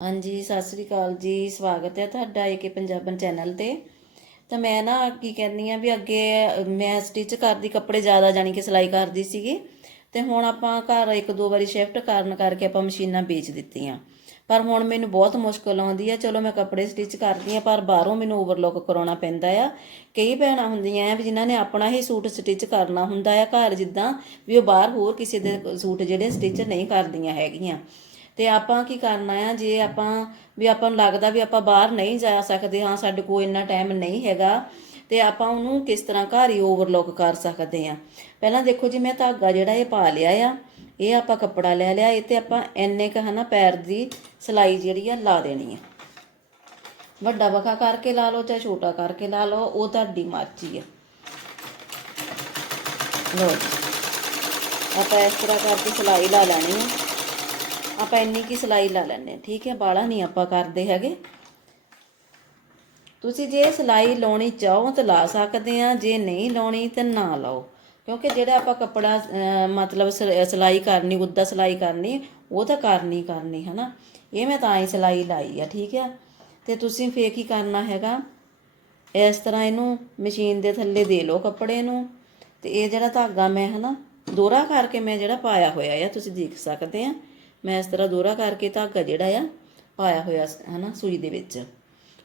ਹਾਂਜੀ, ਸਤਿ ਸ੍ਰੀ ਅਕਾਲ ਜੀ। ਸਵਾਗਤ ਹੈ ਤੁਹਾਡਾ ਏਕੇ ਪੰਜਾਬਨ ਚੈਨਲ ਤੇ। ਤਾਂ ਮੈਂ ਨਾ ਕੀ ਕਹਿੰਦੀ ਆ ਵੀ ਅੱਗੇ ਮੈਂ ਸਟਿਚ ਕਰਦੀ ਕੱਪੜੇ ਜ਼ਿਆਦਾ, ਜਾਣੀ ਕਿ ਸਿਲਾਈ ਕਰਦੀ ਸੀਗੀ। ਤੇ ਹੁਣ ਆਪਾਂ ਘਰ ਇੱਕ ਦੋ ਵਾਰੀ ਸ਼ਿਫਟ ਕਰਨ ਕਰਕੇ ਆਪਾਂ ਮਸ਼ੀਨਾਂ ਵੇਚ ਦਿੱਤੀਆਂ। ਪਰ ਹੁਣ ਮੈਨੂੰ ਬਹੁਤ ਮੁਸ਼ਕਲ ਆਉਂਦੀ ਆ। ਚਲੋ ਮੈਂ ਕੱਪੜੇ ਸਟਿਚ ਕਰਦੀ ਆ ਪਰ ਬਾਹਰੋਂ ਮੈਨੂੰ ਓਵਰਲੋਕ ਕਰਾਉਣਾ ਪੈਂਦਾ ਆ। ਕਈ ਭੈਣਾਂ ਹੁੰਦੀਆਂ ਆ ਵੀ ਜਿਨ੍ਹਾਂ ਨੇ ਆਪਣਾ ਹੀ ਸੂਟ ਸਟਿਚ ਕਰਨਾ ਹੁੰਦਾ ਆ ਘਰ, ਜਿੱਦਾਂ ਵੀ ਉਹ ਬਾਹਰ ਹੋਰ ਕਿਸੇ ਦੇ ਸੂਟ ਜਿਹੜੇ ਸਟਿਚ ਨਹੀਂ ਕਰਦੀਆਂ ਹੈਗੀਆਂ। ਤੇ ਆਪਾਂ ਕੀ ਕਰਨਾ ਆ? ਜੇ ਆਪਾਂ ਵੀ ਆਪਾਂ ਨੂੰ ਲੱਗਦਾ ਵੀ ਆਪਾਂ ਬਾਹਰ ਨਹੀਂ ਜਾ ਸਕਦੇ, ਹਾਂ, ਸਾਡੇ ਕੋਲ ਇੰਨਾ ਟਾਈਮ ਨਹੀਂ ਹੈਗਾ, ਤੇ ਆਪਾਂ ਉਹਨੂੰ ਕਿਸ ਤਰ੍ਹਾਂ ਘਰ ਹੀ ਓਵਰਲੋਕ ਕਰ ਸਕਦੇ ਆ ਪਹਿਲਾਂ ਦੇਖੋ ਜੀ, ਮੈਂ ਧਾਗਾ ਜਿਹੜਾ ਇਹ ਪਾ ਲਿਆ ਆ, ਇਹ ਆਪਾਂ ਕੱਪੜਾ ਲੈ ਲਿਆ, ਇਹ ਤੇ ਆਪਾਂ ਇੰਨੇ ਕ ਹਨਾ ਪੈਰ ਦੀ ਸਿਲਾਈ ਜਿਹੜੀ ਆ ਲਾ ਦੇਣੀ ਆ। ਵੱਡਾ ਵਖਾ ਕਰਕੇ ਲਾ ਲਓ ਚਾਹੇ ਛੋਟਾ ਕਰਕੇ ਲਾ ਲਓ, ਉਹ ਤੁਹਾਡੀ ਮਰਜ਼ੀ ਆ। ਲਓ ਆਪਾਂ ਇਸ ਤਰ੍ਹਾਂ ਕਰਕੇ ਸਿਲਾਈ ਲਾ ਲੈਣੀ ਆ। ਆਪਾਂ ਇੰਨੀ ਕੀ ਸਿਲਾਈ ਲਾ ਲੈਣੇ ਆ ਠੀਕ ਹੈ ਬਾਲਾ ਨਹੀਂ ਆਪਾਂ ਕਰਦੇ ਹੈਗੇ। ਤੁਸੀਂ ਜੇ ਸਿਲਾਈ ਲਾਉਣੀ ਚਾਹੋ ਤਾਂ ਲਾ ਸਕਦੇ ਆ ਜੇ ਨਹੀਂ ਲਾਉਣੀ ਤਾਂ ਨਾ ਲਾਓ। ਕਿਉਂਕਿ ਜਿਹੜਾ ਆਪਾਂ ਕੱਪੜਾ ਮਤਲਬ ਸਿ- ਸਿਲਾਈ ਕਰਨੀ ਉੱਦਾਂ ਸਿਲਾਈ ਕਰਨੀ, ਉਹ ਤਾਂ ਕਰਨੀ ਕਰਨੀ ਹੈ ਨਾ ਇਹ ਮੈਂ ਤਾਂ ਹੀ ਸਿਲਾਈ ਲਾਈ ਆ, ਠੀਕ ਆ ਤੇ ਤੁਸੀਂ ਫੇਰ ਕੀ ਕਰਨਾ ਹੈਗਾ? ਇਸ ਤਰ੍ਹਾਂ ਇਹਨੂੰ ਮਸ਼ੀਨ ਦੇ ਥੱਲੇ ਦੇ ਲਓ ਕੱਪੜੇ ਨੂੰ। ਤੇ ਇਹ ਜਿਹੜਾ ਧਾਗਾ ਮੈਂ, ਹਨਾ ਦੋਰਾ ਕਰਕੇ ਮੈਂ ਜਿਹੜਾ ਪਾਇਆ ਹੋਇਆ ਆ, ਤੁਸੀਂ ਦੇਖ ਸਕਦੇ ਆ। ਮੈਂ ਇਸ ਤਰ੍ਹਾਂ ਦੋਹਰਾ ਕਰਕੇ ਧਾਗਾ ਜਿਹੜਾ ਆ, ਪਾਇਆ ਹੋਇਆ ਸ- ਹਨਾ, ਸੂਈ ਦੇ ਵਿੱਚ।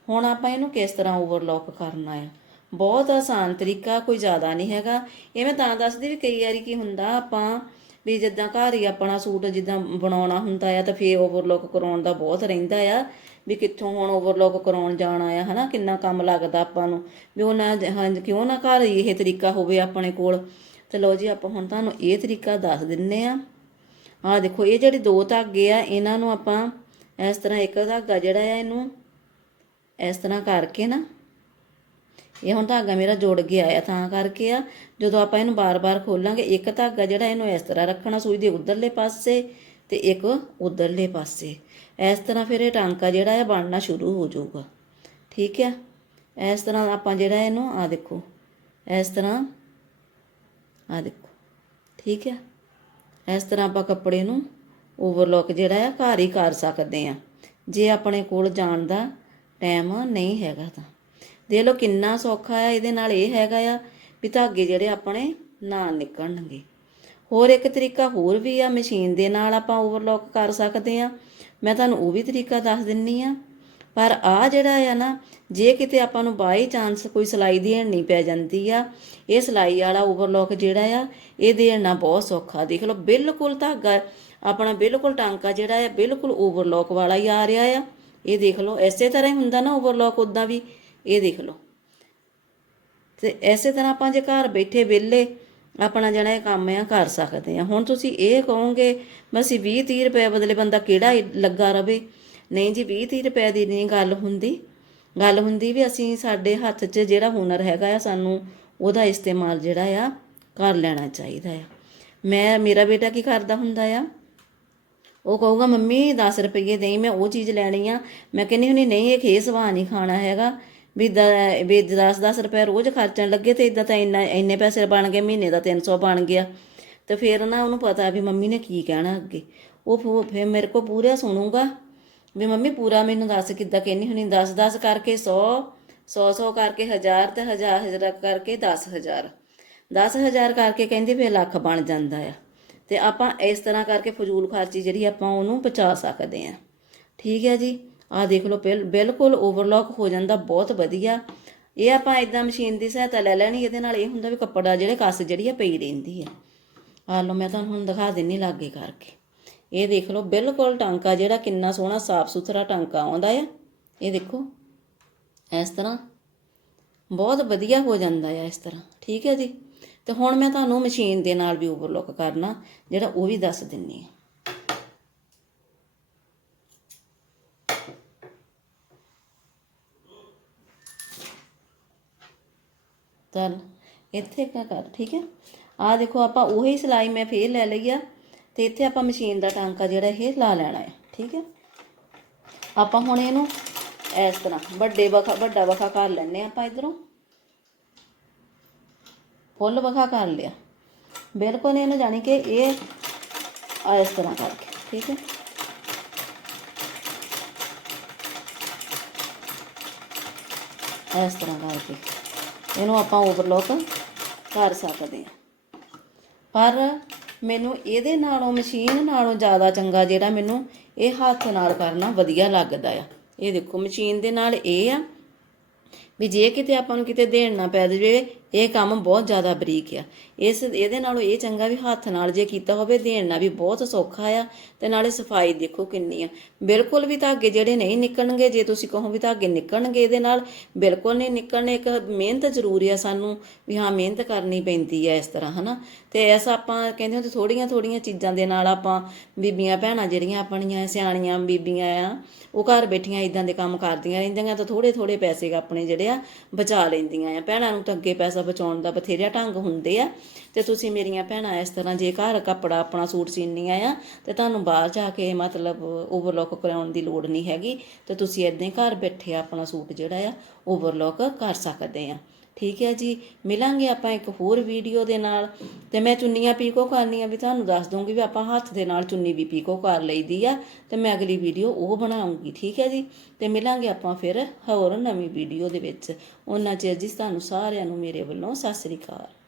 ਹੁਣ ਆਪਾਂ ਇਹਨੂੰ ਕਿਸ ਤਰ੍ਹਾਂ ਓਵਰਲੌਕ ਕਰਨਾ ਆ? ਬਹੁਤ ਆਸਾਨ ਤਰੀਕਾ, ਕੋਈ ਜ਼ਿਆਦਾ ਨਹੀਂ ਹੈਗਾ। ਇਹ ਮੈਂ ਤਾਂ ਦੱਸਦੀ ਵੀ ਕਈ ਵਾਰੀ ਕੀ ਹੁੰਦਾ, ਆਪਾਂ ਵੀ ਜਿੱਦਾਂ ਘਰ ਹੀ ਆਪਣਾ ਸੂਟ ਜਿੱਦਾਂ ਬਣਾਉਣਾ ਹੁੰਦਾ ਆ, ਤਾਂ ਫੇਰ ਓਵਰਲੌਕ ਕਰਾਉਣ ਦਾ ਬਹੁਤ ਰਹਿੰਦਾ ਆ। ਵੀ ਕਿੱਥੋਂ ਹੁਣ ਓਵਰਲੌਕ ਕਰਾਉਣ ਜਾਣਾ ਆ, ਹਨਾ, ਕਿੰਨਾ ਕੰਮ ਲੱਗਦਾ ਆਪਾਂ ਨੂੰ। ਵੀ ਉਹ ਨਾ ਹਾਂ ਕਿਉਂ ਨਾ ਘਰ ਹੀ ਇਹ ਤਰੀਕਾ ਹੋਵੇ ਆਪਣੇ ਕੋਲ। ਤੇ ਲਓ ਜੀ, ਆਪਾਂ ਹੁਣ ਤੁਹਾਨੂੰ ਇਹ ਤਰੀਕਾ ਦੱਸ ਦਿੰਨੇ ਆ। ਆਹ ਦੇਖੋ, ਇਹ ਜਿਹੜੇ ਦੋ ਧਾਗੇ ਆ, ਇਹਨਾਂ ਨੂੰ ਆਪਾਂ ਇਸ ਤਰ੍ਹਾਂ ਇੱਕ ਧਾਗਾ ਜਿਹੜਾ ਆ, ਇਹਨੂੰ ਇਸ ਤਰ੍ਹਾਂ ਕਰਕੇ ਨਾ, ਇਹ ਹੁਣ ਧਾਗਾ ਮੇਰਾ ਜੁੜ ਗਿਆ ਆ, ਤਾਂ ਕਰਕੇ ਆ, ਜਦੋਂ ਆਪਾਂ ਇਹਨੂੰ ਬਾਰ-ਬਾਰ ਖੋਲਾਂਗੇ, ਇੱਕ ਧਾਗਾ ਜਿਹੜਾ ਇਹਨੂੰ ਇਸ ਤਰ੍ਹਾਂ ਰੱਖਣਾ ਸੂਈ ਦੇ ਉਧਰਲੇ ਪਾਸੇ ਤੇ ਇੱਕ ਉਧਰਲੇ ਪਾਸੇ। ਇਸ ਤਰ੍ਹਾਂ ਫਿਰ ਇਹ ਟਾਂਕਾ ਜਿਹੜਾ ਆ, ਬਣਨਾ ਸ਼ੁਰੂ ਹੋ ਜਾਊਗਾ। ਠੀਕ ਆ? ਇਸ ਤਰ੍ਹਾਂ ਆਪਾਂ ਜਿਹੜਾ ਇਹਨੂੰ ਆ ਦੇਖੋ, ਇਸ ਤਰ੍ਹਾਂ ਆ ਦੇਖੋ। ਠੀਕ ਆ? ਇਸ ਤਰ੍ਹਾਂ ਆਪਾਂ ਕੱਪੜੇ ਨੂੰ ਓਵਰਲੋਕ ਜਿਹੜਾ ਆ, ਘਰ ਹੀ ਕਰ ਸਕਦੇ ਆ ਜੇ ਆਪਣੇ ਕੋਲ ਜਾਣ ਦਾ ਟਾਈਮ ਨਹੀਂ ਹੈਗਾ ਤਾਂ। ਦੇਖ ਲਓ ਕਿੰਨਾ ਸੌਖਾ ਆ, ਇਹਦੇ ਨਾਲ ਇਹ ਹੈਗਾ ਆ ਵੀ ਧਾਗੇ ਜਿਹੜੇ ਆਪਣੇ ਨਾ ਨਿਕਲਣਗੇ। ਹੋਰ ਇੱਕ ਤਰੀਕਾ ਹੋਰ ਵੀ ਆ, ਮਸ਼ੀਨ ਦੇ ਨਾਲ ਆਪਾਂ ਓਵਰਲੋਕ ਕਰ ਸਕਦੇ ਆ ਮੈਂ ਤੁਹਾਨੂੰ ਉਹ ਵੀ ਤਰੀਕਾ ਦੱਸ ਦਿੰਨੀ ਆ। ਪਰ ਆ ਜਿਹੜਾ ਆ ਨਾ, ਜੇ ਕਿਤੇ ਆਪਾਂ ਨੂੰ ਬਾਈ ਚਾਂਸ ਕੋਈ ਸਿਲਾਈ ਦੇਣ ਨਹੀਂ ਪੈ ਜਾਂਦੀ ਆ, ਇਹ ਸਿਲਾਈ ਵਾਲਾ ਓਵਰਲੋਕ ਜਿਹੜਾ ਆ, ਇਹ ਦੇਣਾ ਬਹੁਤ ਸੌਖਾ। ਦੇਖ ਲਓ, ਬਿਲਕੁਲ ਧਾਗਾ, ਆਪਣਾ ਬਿਲਕੁਲ ਟਾਂਕਾ ਜਿਹੜਾ ਆ, ਬਿਲਕੁਲ ਓਵਰਲੋਕ ਵਾਲਾ ਹੀ ਆ ਰਿਹਾ ਆ। ਇਹ ਦੇਖ ਲਓ ਐਸੇ ਤਰ੍ਹਾਂ ਹੀ ਹੁੰਦਾ ਨਾ ਓਵਰਲੋਕ ਉਦਾਂ ਵੀ। ਇਹ ਦੇਖ ਲਓ। ਤੇ ਐਸੇ ਤਰ੍ਹਾਂ ਆਪਾਂ ਜੇ ਘਰ ਬੈਠੇ ਵਿਹਲੇ ਆਪਣਾ ਜਿਹੜਾ ਇਹ ਕੰਮ ਆ ਕਰ ਸਕਦੇ ਆ। ਹੁਣ ਤੁਸੀਂ ਇਹ ਕਹੋਗੇ ਬਸ 20 30 ਰੁਪਏ ਬਦਲੇ ਬੰਦਾ ਕਿਹੜਾ ਹੀ ਲੱਗਾ ਰਵੇ? ਨਹੀਂ ਜੀ 20 30 ਰੁਪਏ ਦੀ ਨਹੀਂ ਗੱਲ ਹੁੰਦੀ। ਗੱਲ ਹੁੰਦੀ ਵੀ ਅਸੀਂ ਸਾਡੇ ਹੱਥ 'ਚ ਜਿਹੜਾ ਹੁਨਰ ਹੈਗਾ ਆ, ਸਾਨੂੰ ਉਹਦਾ ਇਸਤੇਮਾਲ ਜਿਹੜਾ ਆ, ਕਰ ਲੈਣਾ ਚਾਹੀਦਾ ਆ। ਮੈਂ, ਮੇਰਾ ਬੇਟਾ ਕੀ ਕਰਦਾ ਹੁੰਦਾ ਆ? ਉਹ ਕਹੂਗਾ, ਮੰਮੀ 10 ਰੁਪਏ ਦੇਈ, ਮੈਂ ਉਹ ਚੀਜ਼ ਲੈਣੀ ਆ। ਮੈਂ ਕਹਿੰਦੀ ਹੁੰਦੀ, ਨਹੀਂ, ਇਹ ਖੇ ਸਵਾ ਨਹੀਂ ਖਾਣਾ ਹੈਗਾ। ਵੀ ਦ- ਵੀ 10-10 ਰੁਪਏ ਰੋਜ਼ ਖਰਚਣ ਲੱਗੇ ਤੇ ਇਦਾਂ ਤਾਂ ਇੰਨਾ, ਇੰਨੇ ਪੈਸੇ ਬਣ ਗਏ, ਮਹੀਨੇ ਦਾ 300 ਬਣ ਗਿਆ। ਤੇ ਫਿਰ ਨਾ ਉਹਨੂੰ ਪਤਾ ਵੀ ਮੰਮੀ ਨੇ ਕੀ ਕਹਿਣਾ ਅੱਗੇ। ਉਹ ਫਿਰ- ਫਿਰ ਮੇਰੇ ਕੋ ਪੂਰਾ ਸੁਣੂਗਾ। ਵੀ ਮੰਮੀ ਪੂਰਾ ਮੈਨੂੰ ਦੱਸ ਕਿੱਦਾਂ ਕਹਿੰਦੀ ਹੁਣੀ 10-10 ਕਰਕੇ 100 100-100 ਕਰਕੇ 1000 ਤੇ 1000 ਕਰਕੇ 10000 10000 ਕਰਕੇ ਕਹਿੰਦੀ ਫਿਰ ਲੱਖ ਬਣ ਜਾਂਦਾ ਆ। ਤੇ ਆਪਾਂ ਇਸ ਤਰ੍ਹਾਂ ਕਰਕੇ ਫਜ਼ੂਲ ਖਰਚੀ ਜਿਹੜੀ ਆਪਾਂ ਉਹਨੂੰ ਬਚਾ ਸਕਦੇ ਆ। ਠੀਕ ਹੈ ਜੀ? ਆਹ ਦੇਖ ਲਓ, ਬਿਲ- ਬਿਲਕੁਲ ਓਵਰਲੌਕ ਹੋ ਜਾਂਦਾ, ਬਹੁਤ ਵਧੀਆ। ਇਹ ਆਪਾਂ ਇਦਾਂ ਮਸ਼ੀਨ ਦੀ ਸਹਾਇਤਾ ਲੈ ਲੈਣੀ, ਇਹਦੇ ਨਾਲ ਇਹ ਹੁੰਦਾ ਵੀ ਕੱਪੜਾ ਜਿਹੜੇ ਕੱਸ ਜਿਹੜੀ ਆ ਪਈ ਰਹਿੰਦੀ ਆ। ਆ ਲਓ, ਮੈਂ ਤੁਹਾਨੂੰ ਹੁਣ ਦਿਖਾ ਦਿੰਨੀ ਲਾਗੇ ਕਰਕੇ। ਇਹ ਦੇਖ ਲਓ, ਬਿਲਕੁਲ ਟਾਂਕਾ ਜਿਹੜਾ ਕਿੰਨਾ ਸੋਹਣਾ, ਸਾਫ਼ ਸੁਥਰਾ ਟਾਂਕਾ ਆਉਂਦਾ ਆ। ਇਹ ਦੇਖੋ, ਇਸ ਤਰ੍ਹਾਂ ਬਹੁਤ ਵਧੀਆ ਹੋ ਜਾਂਦਾ ਆ ਇਸ ਤਰ੍ਹਾਂ, ਠੀਕ ਹੈ ਜੀ? ਤੇ ਹੁਣ ਮੈਂ ਤੁਹਾਨੂੰ ਮਸ਼ੀਨ ਦੇ ਨਾਲ ਵੀ ਓਵਰਲੌਕ ਕਰਨਾ, ਜਿਹੜਾ ਉਹ ਵੀ ਦੱਸ ਦਿੰਨੀ ਆ। ਚੱਲ, ਇੱਥੇ ਕਿਆ ਕਰ, ਠੀਕ ਹੈ? ਆ ਦੇਖੋ, ਆਪਾਂ ਉਹੀ ਸਿਲਾਈ ਮੈਂ ਫੇਰ ਲੈ ਲਈ ਆ। ਤੇ ਇੱਥੇ ਆਪਾਂ ਮਸ਼ੀਨ ਦਾ ਟਾਂਕਾ ਜਿਹੜਾ ਇਹ ਲਾ ਲੈਣਾ ਹੈ, ਠੀਕ ਹੈ? ਆਪਾਂ ਹੁਣ ਇਹਨੂੰ ਇਸ ਤਰ੍ਹਾਂ ਵੱਡੇ ਵਖਾ, ਵੱਡਾ ਵਖਾ ਕਰ ਲੈਣੇ ਆਪਾਂ ਇਧਰੋਂ। ਫੁੱਲ ਵਖਾ ਕਰ ਲਿਆ। ਬਿਲਕੁਲ ਇਹਨੂੰ ਜਾਣੀ ਕਿ ਇਹ ਇਸ ਤਰ੍ਹਾਂ ਕਰਕੇ, ਠੀਕ ਹੈ? ਇਸ ਤਰ੍ਹਾਂ ਕਰਕੇ ਇਹਨੂੰ ਆਪਾਂ ਓਵਰਲੋਕ ਕਰ ਸਕਦੇ ਹਾਂ। ਪਰ ਮੈਨੂੰ ਇਹਦੇ ਨਾਲੋਂ, ਮਸ਼ੀਨ ਨਾਲੋਂ ਜ਼ਿਆਦਾ ਚੰਗਾ ਜਿਹੜਾ ਮੈਨੂੰ ਇਹ ਹੱਥ ਨਾਲ ਕਰਨਾ ਵਧੀਆ ਲੱਗਦਾ ਆ। ਇਹ ਦੇਖੋ, ਮਸ਼ੀਨ ਦੇ ਨਾਲ ਇਹ ਆ ਵੀ ਜੇ ਕਿਤੇ ਆਪਾਂ ਨੂੰ ਕਿਤੇ ਦੇਣ ਨਾ ਪੈ ਜਾਵੇ ਇਹ ਕੰਮ ਬਹੁਤ ਜ਼ਿਆਦਾ ਬਰੀਕ ਆ। ਇਸ, ਇਹਦੇ ਨਾਲੋਂ ਇਹ ਚੰਗਾ ਵੀ ਹੱਥ ਨਾਲ ਜੇ ਕੀਤਾ ਹੋਵੇ, ਦੇਣਾ ਵੀ ਬਹੁਤ ਸੌਖਾ ਆ ਤੇ ਨਾਲੇ ਸਫ਼ਾਈ ਦੇਖੋ ਕਿੰਨੀ ਆ। ਬਿਲਕੁਲ ਵੀ ਧਾਗੇ ਜਿਹੜੇ ਨਹੀਂ ਨਿਕਲਣਗੇ, ਜੇ ਤੁਸੀਂ ਕਹੋ ਵੀ ਧਾਗੇ ਨਿਕਲਣਗੇ ਇਹਦੇ ਨਾਲ, ਬਿਲਕੁਲ ਨਹੀਂ ਨਿਕਲਣੇ। ਇੱਕ ਮਿਹਨਤ ਜ਼ਰੂਰੀ ਆ ਸਾਨੂੰ ਵੀ ਹਾਂ, ਮਿਹਨਤ ਕਰਨੀ ਪੈਂਦੀ ਆ ਇਸ ਤਰ੍ਹਾਂ, ਹਨਾ। ਤੇ ਐਸਾ ਆਪਾਂ ਕਹਿੰਦੇ ਹੁੰਦੇ ਥੋੜੀਆਂ ਥੋੜੀਆਂ ਚੀਜ਼ਾਂ ਦੇ ਨਾਲ ਆਪਾਂ ਬੀਬੀਆਂ, ਭੈਣਾਂ ਜਿਹੜੀਆਂ ਆਪਣੀਆਂ ਸਿਆਣੀਆਂ ਬੀਬੀਆਂ ਆ, ਉਹ ਘਰ ਬੈਠੀਆਂ ਇਦਾਂ ਦੇ ਕੰਮ ਕਰਦੀਆਂ ਰਹਿੰਦੀਆਂ ਤਾਂ ਥੋੜੇ ਥੋੜੇ ਪੈਸੇ ਆਪਣੇ ਜਿਹੜੇ ਆ ਬਚਾ ਲੈਂਦੀਆਂ ਆ। ਭੈਣਾਂ ਨੂੰ ਤਾਂ ਅੱਗੇ ਪੈਸਾ ਪੈਸਾ ਬਚਾਉਣ ਦਾ ਬਥੇਰਿਆ ਢੰਗ ਹੁੰਦੇ ਆ। ਤੇ ਤੁਸੀਂ ਮੇਰੀਆਂ ਭੈਣਾਂ, ਇਸ ਤਰ੍ਹਾਂ ਜੇ ਘਰ ਕੱਪੜਾ ਆਪਣਾ ਸੂਟ ਸੀਨੀਆਂ ਆ ਤੇ ਤੁਹਾਨੂੰ ਬਾਹਰ ਜਾ ਕੇ ਮਤਲਬ ਓਵਰਲੋਕ ਕਰਾਉਣ ਦੀ ਲੋੜ ਨਹੀਂ ਹੈਗੀ। ਤੇ ਤੁਸੀਂ ਇਦਾਂ ਹੀ ਘਰ ਬੈਠੇ ਆਪਣਾ ਸੂਟ ਜਿਹੜਾ ਆ ਓਵਰਲੋਕ ਕਰ ਸਕਦੇ ਆ। ਠੀਕ ਹੈ ਜੀ, ਮਿਲਾਂਗੇ ਆਪਾਂ ਇੱਕ ਹੋਰ ਵੀਡੀਓ ਦੇ ਨਾਲ। ਤੇ ਮੈਂ ਚੁੰਨੀਆਂ ਪੀਕੋ ਕਰਨੀਆਂ ਵੀ ਤੁਹਾਨੂੰ ਦੱਸ ਦੂੰਗੀ ਵੀ ਆਪਾਂ ਹੱਥ ਦੇ ਨਾਲ ਚੁੰਨੀ ਵੀ ਪੀਕੋ ਕਰ ਲਈਦੀ ਆ, ਤੇ ਮੈਂ ਅਗਲੀ ਵੀਡੀਓ ਉਹ ਬਣਾਉਂਗੀ, ਠੀਕ ਹੈ ਜੀ? ਤੇ ਮਿਲਾਂਗੇ ਆਪਾਂ ਫਿਰ ਹੋਰ ਨਵੀਂ ਵੀਡੀਓ ਦੇ ਵਿੱਚ। ਉਹਨਾਂ ਚਿਰ ਜੀ, ਤੁਹਾਨੂੰ ਸਾਰਿਆਂ ਨੂੰ ਮੇਰੇ ਵੱਲੋਂ ਸਤਿ ਸ੍ਰੀ ਅਕਾਲ।